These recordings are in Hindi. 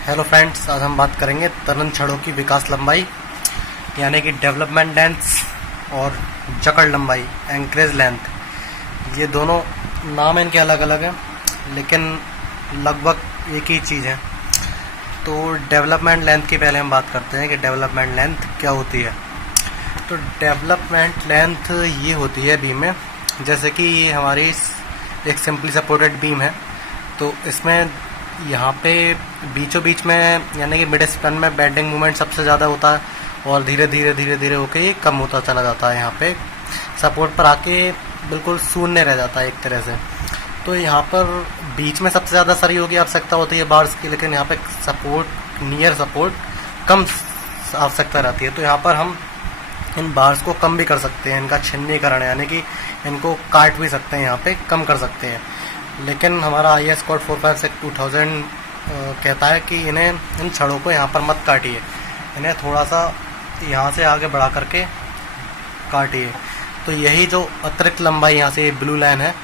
हेलो फ्रेंड्स, आज हम बात करेंगे तनन छड़ों की विकास लंबाई यानी कि डेवलपमेंट लेंथ और जकड़ लंबाई एंकरेज लेंथ। ये दोनों नाम इनके अलग अलग हैं लेकिन लगभग एक ही चीज़ है। तो डेवलपमेंट लेंथ की पहले हम बात करते हैं कि डेवलपमेंट लेंथ क्या होती है। तो डेवलपमेंट लेंथ ये होती है बीम में, जैसे कि ये हमारी एक सिंपली सपोर्टेड बीम है। तो इसमें यहाँ पे बीचों बीच में यानी कि मिड स्पैन में बेंडिंग मोमेंट सबसे ज़्यादा होता है और धीरे धीरे होके ये कम होता चला जाता है। यहाँ पे सपोर्ट पर आके बिल्कुल शून्य रह जाता है एक तरह से। तो यहाँ पर बीच में सबसे ज़्यादा सहयोग की आवश्यकता होती है बार्स की, लेकिन यहाँ पे सपोर्ट नियर सपोर्ट कम आवश्यकता रहती है। तो यहाँ पर हम इन बार्स को कम भी कर सकते हैं, इनका छिन्नीकरण यानी कि इनको काट भी सकते हैं, यहाँ पे कम कर सकते हैं। लेकिन हमारा IS कोड 456/2000 कहता है कि इन छड़ों को यहाँ पर मत काटिए, इन्हें थोड़ा सा यहाँ से आगे बढ़ा करके काटिए। तो यही जो अतिरिक्त लंबाई यहाँ से ब्लू लाइन है,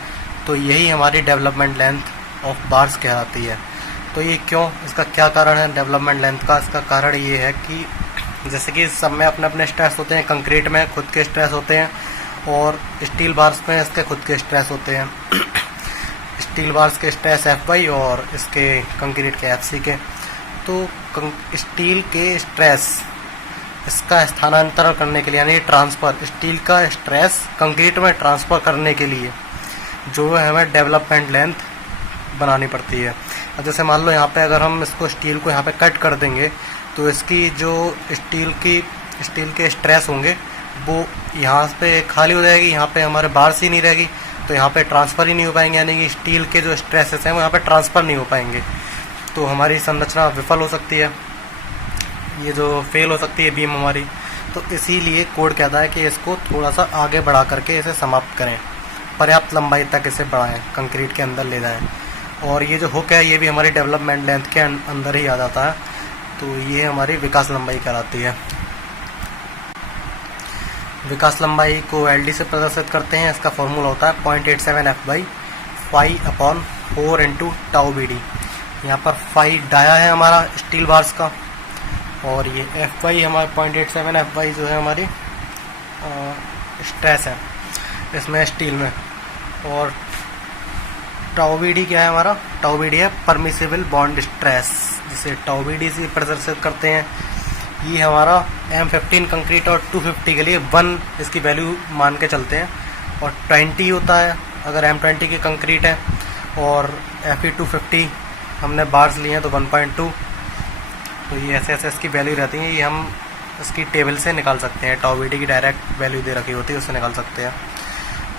तो यही हमारी डेवलपमेंट लेंथ ऑफ बार्स कहलाती है। तो ये क्यों, इसका क्या कारण है डेवलपमेंट लेंथ का? इसका कारण ये है कि जैसे कि सब में अपने अपने स्ट्रेस होते हैं। कंक्रीट में खुद के स्ट्रेस होते हैं और स्टील बार्स में इसके खुद के स्ट्रेस होते हैं। स्टील बार्स के स्ट्रेस Fy और इसके कंक्रीट के Fc के। तो स्टील के स्ट्रेस इसका स्थानांतरण करने के लिए यानी ट्रांसफ़र, स्टील का स्ट्रेस कंक्रीट में ट्रांसफ़र करने के लिए जो है हमें डेवलपमेंट लेंथ बनानी पड़ती है। अब जैसे मान लो यहाँ पे अगर हम इसको स्टील को यहाँ पे कट कर देंगे तो इसकी जो स्टील के स्ट्रेस होंगे वो यहाँ पे खाली हो जाएगी, यहाँ पे हमारे बार्स ही नहीं रहेगी, तो यहाँ पे ट्रांसफ़र ही नहीं हो पाएंगे, यानी कि स्टील के जो स्ट्रेसेस हैं वो यहाँ पे ट्रांसफ़र नहीं हो पाएंगे। तो हमारी संरचना विफल हो सकती है, ये जो फेल हो सकती है बीम हमारी। तो इसीलिए कोड कहता है कि इसको थोड़ा सा आगे बढ़ा करके इसे समाप्त करें, पर्याप्त लंबाई तक इसे बढ़ाएं, कंक्रीट के अंदर ले जाएं। और ये जो हुक है ये भी हमारी डेवलपमेंट लेंथ के अंदर ही आ जाता है। तो ये हमारी विकास लंबाई कहलाती है। विकास लंबाई को LD से प्रदर्शित करते हैं। इसका फॉर्मूला होता है 0.87 F/π/4 × टाउ BD। यहाँ पर फाई डाया है हमारा स्टील बार्स का और ये Fy हमारा 0.87 Fy जो है हमारी स्ट्रेस है इसमें स्टील में। और टाउ BD क्या है हमारा? टाउ BD है परमिसिबल बॉन्ड स्ट्रेस, जिसे टाउ BD से प्रदर्शित करते हैं। ये हमारा M15 कंक्रीट और 250 के लिए 1 इसकी वैल्यू मान के चलते हैं और 20 होता है अगर M20 की कंक्रीट है। और Fe 250 हमने बार्स लिए हैं तो 1.2। तो ये ऐसे इसकी वैल्यू रहती है, ये हम इसकी टेबल से निकाल सकते हैं। टाउ BD की डायरेक्ट वैल्यू दे रखी होती है, उससे निकाल सकते हैं।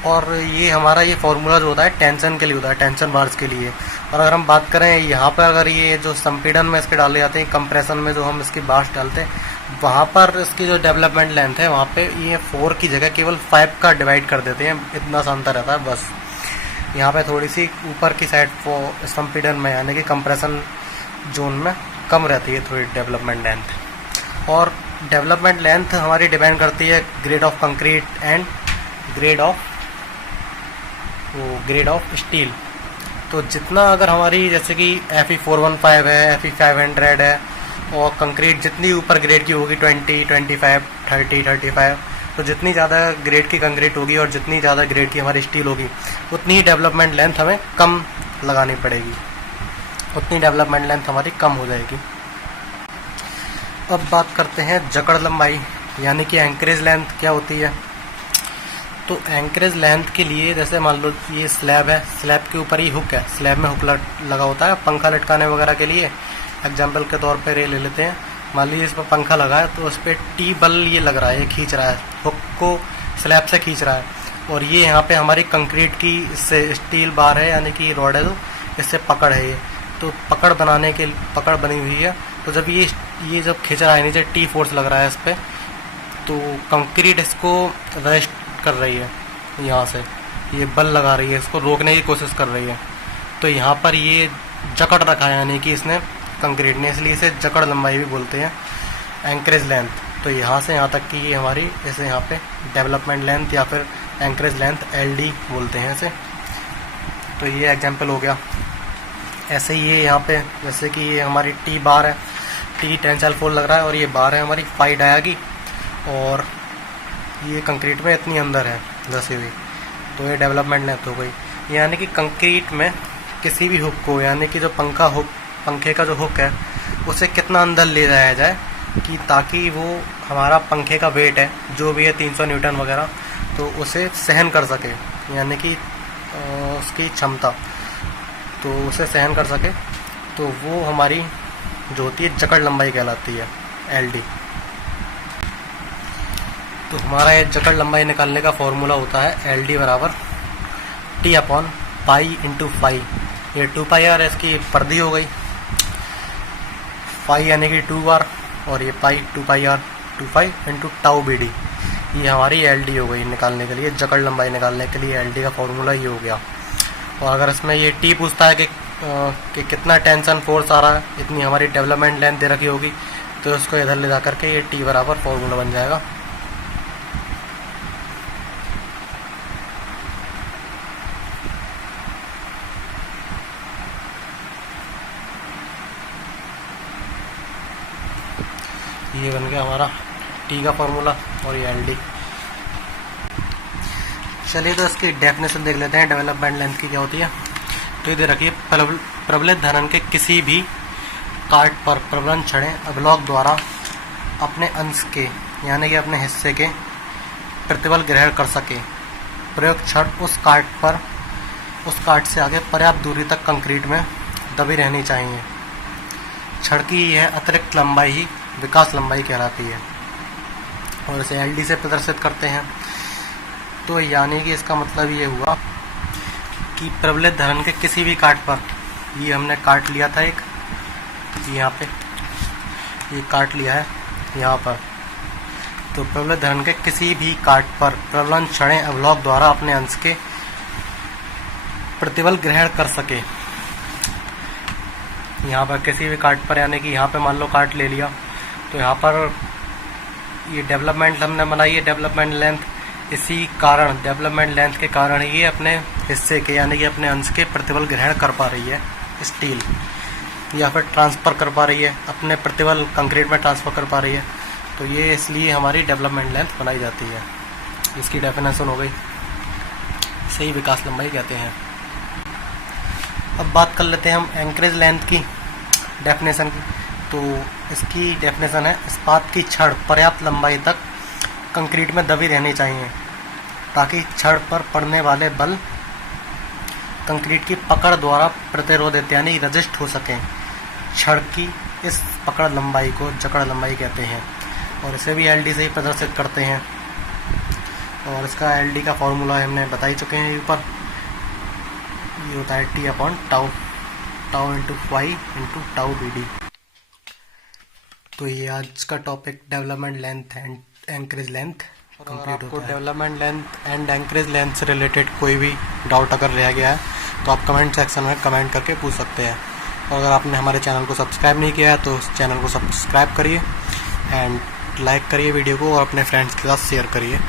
और ये हमारा ये फार्मूला जो होता है टेंशन के लिए होता है, टेंशन बार्स के लिए। और अगर हम बात करें यहाँ पर, अगर ये जो संपीड़न में इसके डाले जाते हैं, कंप्रेशन में जो हम इसकी बार्स डालते हैं, वहाँ पर इसकी जो डेवलपमेंट लेंथ है वहाँ पे ये 4 की जगह केवल 5 का डिवाइड कर देते हैं, इतना सा अंतर रहता है बस। यहाँ पे थोड़ी सी ऊपर की साइड संपीड़न में यानी कि कंप्रेशन जोन में कम रहती है थोड़ी डेवलपमेंट लेंथ। और डेवलपमेंट लेंथ हमारी डिपेंड करती है grade of concrete and grade of steel. तो जितना अगर हमारी जैसे कि Fe 415 है, Fe 500 है और कंक्रीट जितनी ऊपर ग्रेड की होगी 20, 25, 30, 35, तो जितनी ज़्यादा ग्रेड की कंक्रीट होगी और जितनी ज़्यादा ग्रेड की हमारी स्टील होगी उतनी ही डेवलपमेंट लेंथ हमें कम लगानी पड़ेगी, उतनी डेवलपमेंट लेंथ हमारी कम हो जाएगी। अब बात करते हैं जकड़ लंबाई यानी कि एंकरेज लेंथ क्या होती है। तो एंकरेज लेंथ के लिए जैसे मान लो ये स्लैब है, स्लैब के ऊपर ही हुक है, स्लैब में हुक लगा होता है पंखा लटकाने वगैरह के लिए। एग्जाम्पल के तौर पर ये ले लेते हैं, मान लीजिए इस पर पंखा लगा है तो उस पर टी बल ये लग रहा है, ये खींच रहा है, हुक को स्लैब से खींच रहा है। और ये यहाँ पे हमारी कंक्रीट की इससे स्टील बार है यानी कि रॉड है, तो इससे पकड़ है ये, तो पकड़ बनी हुई है। तो जब ये जब खींच रहा है नीचे, टी फोर्स लग रहा है इस पर, तो कंक्रीट इसको रेस्ट कर रही है, यहाँ से ये बल लगा रही है, इसको रोकने की कोशिश कर रही है। तो यहाँ पर ये जकड़ रखा है यानी कि इसने कंक्रीट ने, इसलिए इसे जकड़ लंबाई भी बोलते हैं, एंकरेज लेंथ। तो यहाँ से यहाँ तक की ये हमारी इसे यहाँ पे डेवलपमेंट लेंथ या फिर एंकरेज लेंथ LD बोलते हैं इसे। तो ये एग्जाम्पल हो गया। ऐसे ही ये यहाँ पे जैसे कि ये हमारी टी बार है, टी टेंसाइल फोर्स लग रहा है और ये बार है हमारी 5 डाया की, और ये कंक्रीट में इतनी अंदर है धसी हुई, तो ये डेवलपमेंट लेंथ हो गई। यानी कि कंक्रीट में किसी भी हुक को, यानी कि जो पंखे का जो हुक है उसे कितना अंदर ले जाया जाए कि ताकि वो हमारा पंखे का वेट है जो भी है 300 न्यूटन वगैरह, तो उसे सहन कर सके, यानी कि उसकी क्षमता, तो उसे सहन कर सके, तो वो हमारी जो होती है जकड़ लंबाई कहलाती है, LD। तो हमारा ये जकड़ लंबाई निकालने का फॉर्मूला होता है LD बराबर T/π/5। ये 2πr इसकी पर्दी हो गई, पाई यानी कि 2 बार, और ये पाई 2πr 25 × τBD, ये हमारी LD हो गई निकालने के लिए, जकड़ लंबाई निकालने के लिए LD का फॉर्मूला ये हो गया। और अगर इसमें ये T पूछता है कि कितना टेंशन फोर्स आ रहा है, इतनी हमारी डेवलपमेंट लेंथ दे रखी होगी, तो उसको इधर ले जा करके ये T बराबर फॉर्मूला बन जाएगा। ये बन गया हमारा T का फॉर्मूला और ये LD। चलिए तो इसकी डेफिनेशन देख लेते हैं डेवलपमेंट लेंथ की क्या होती है। तो ये दे रखिए, प्रबलित धरन के किसी भी काट पर प्रबलन छड़ें अवलोक द्वारा अपने अंश के, यानी कि अपने हिस्से के प्रतिबल ग्रहण कर सके। प्रयोग छड़ उस काट से आगे पर्याप्त दूरी तक कंक्रीट में दबी रहनी चाहिए। छड़ की यह अतिरिक्त लंबाई ही विकास लंबाई कहलाती है, और इसे LD से प्रदर्शित करते हैं। तो यानी कि इसका मतलब ये हुआ कि प्रबलित धरन के किसी भी काट पर, ये हमने काट लिया था एक, यहाँ पे ये काट लिया है यहाँ पर, तो प्रबलित धरन के किसी भी काट पर प्रबलन छड़ें अवलोक द्वारा अपने अंश के प्रतिबल ग्रहण कर सके। यहाँ पर किसी भी काट पर, यानी कि यहाँ पे मान लो काट ले लिया, तो यहाँ पर ये डेवलपमेंट हमने बनाई है डेवलपमेंट लेंथ, इसी कारण डेवलपमेंट लेंथ के कारण ये अपने हिस्से के, यानी कि अपने अंश के प्रतिबल ग्रहण कर पा रही है स्टील, या फिर ट्रांसफ़र कर पा रही है, अपने प्रतिबल कंक्रीट में ट्रांसफ़र कर पा रही है। तो ये इसलिए हमारी डेवलपमेंट लेंथ बनाई जाती है। इसकी डेफिनेशन हो गई, सही विकास लंबाई कहते हैं। अब बात कर लेते हैं हम एंकरेज लेंथ की डेफिनेशन की। तो इसकी डेफिनेशन है, इस्पात की छड़ पर्याप्त लंबाई तक कंक्रीट में दबी रहनी चाहिए ताकि छड़ पर पड़ने वाले बल कंक्रीट की पकड़ द्वारा प्रतिरोधित, यानी रजिस्ट हो सकें। छड़ की इस पकड़ लंबाई को जकड़ लंबाई कहते हैं, और इसे भी LD से ही प्रदर्शित करते हैं। और इसका LD का फॉर्मूला हमने बता ही चुके हैं ऊपर, ये होता है T/τ × 5 × τBD। तो ये आज का topic development length and anchorage length complete होता है। Development length and anchorage length से रिलेटेड कोई भी डाउट अगर रह गया है तो आप कमेंट सेक्शन में कमेंट करके पूछ सकते हैं। और अगर आपने हमारे चैनल को सब्सक्राइब नहीं किया है तो उस चैनल को सब्सक्राइब करिए एंड लाइक करिए वीडियो को, और अपने फ्रेंड्स के साथ शेयर करिए।